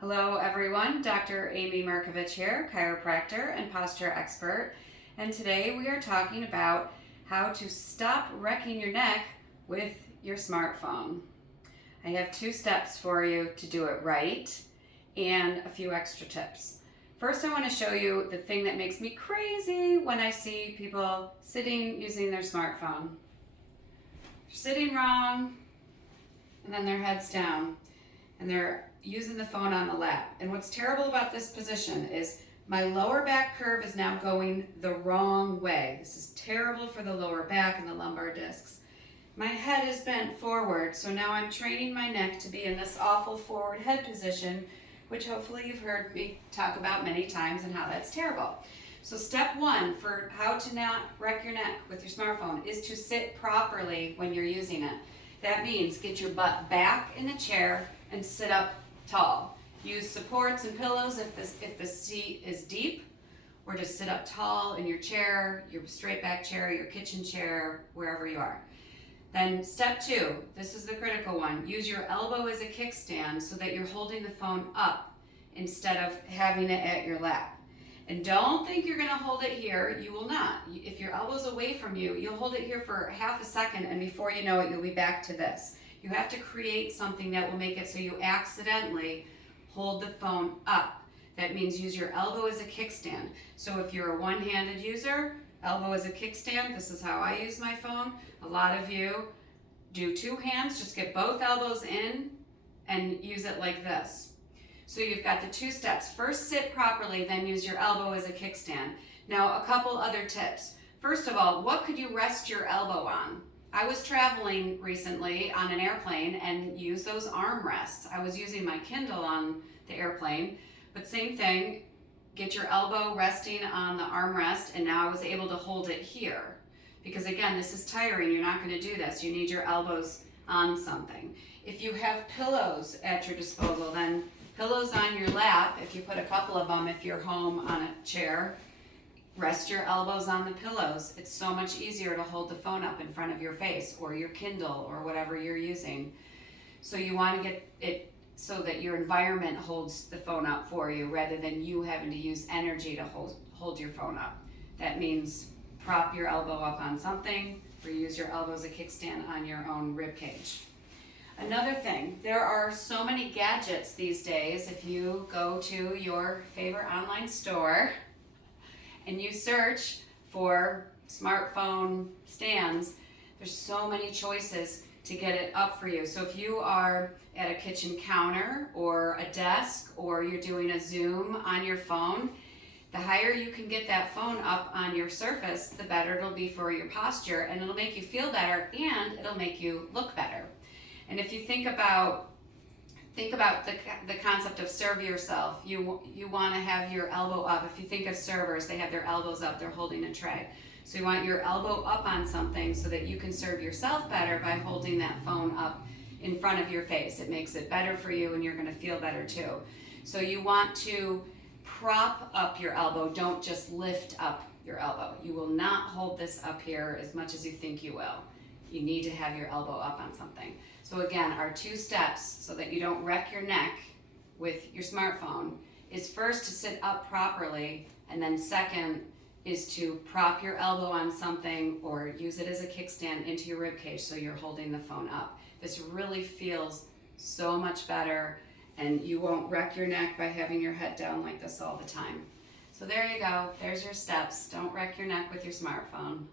Hello everyone, Dr. Amy Mercovich here, chiropractor and posture expert, and today we are talking about how to stop wrecking your neck with your smartphone. I have 2 steps for you to do it right and a few extra tips. First, I want to show you the thing that makes me crazy when I see people sitting using their smartphone. They're sitting wrong and then their head's down and they're using the phone on the lap. And what's terrible about this position is my lower back curve is now going the wrong way. This is terrible for the lower back and the lumbar discs. My head is bent forward, so now I'm training my neck to be in this awful forward head position, which hopefully you've heard me talk about many times and how that's terrible. So step 1 for how to not wreck your neck with your smartphone is to sit properly when you're using it. That means get your butt back in the chair and sit up tall. Use supports and pillows if the seat is deep, or just sit up tall in your chair, your straight back chair, your kitchen chair, wherever you are. Then step 2, this is the critical one. Use your elbow as a kickstand so that you're holding the phone up instead of having it at your lap. And don't think you're going to hold it here. You will not. If your elbow's away from you, you'll hold it here for half a second, and before you know it, you'll be back to this. You have to create something that will make it so you accidentally hold the phone up. That means use your elbow as a kickstand. So if you're a one-handed user, elbow as a kickstand, this is how I use my phone. A lot of you do 2 hands, just get both elbows in and use it like this. So you've got the 2 steps. First, sit properly, then use your elbow as a kickstand. Now, a couple other tips. First of all, what could you rest your elbow on? I was traveling recently on an airplane and used those arm rests. I was using my Kindle on the airplane, but same thing, get your elbow resting on the armrest, and now I was able to hold it here. Because again, this is tiring, you're not going to do this. You need your elbows on something. If you have pillows at your disposal, then pillows on your lap, if you put a couple of them, if you're home on a chair, rest your elbows on the pillows. It's so much easier to hold the phone up in front of your face or your Kindle or whatever you're using. So you want to get it so that your environment holds the phone up for you rather than you having to use energy to hold your phone up. That means prop your elbow up on something or use your elbow as a kickstand on your own rib cage. Another thing, there are so many gadgets these days. If you go to your favorite online store and you search for smartphone stands, there's so many choices to get it up for you. So if you are at a kitchen counter or a desk or you're doing a Zoom on your phone, the higher you can get that phone up on your surface, the better it'll be for your posture, and it'll make you feel better and it'll make you look better. And if you think about the concept of serve yourself, you want to have your elbow up. If you think of servers, they have their elbows up, they're holding a tray. So you want your elbow up on something so that you can serve yourself better by holding that phone up in front of your face. It makes it better for you and you're going to feel better too. So you want to prop up your elbow, don't just lift up your elbow. You will not hold this up here as much as you think you will. You need to have your elbow up on something. So again, our 2 steps so that you don't wreck your neck with your smartphone is first to sit up properly, and then second is to prop your elbow on something or use it as a kickstand into your rib cage so you're holding the phone up. This really feels so much better, and you won't wreck your neck by having your head down like this all the time. So there you go, there's your steps. Don't wreck your neck with your smartphone.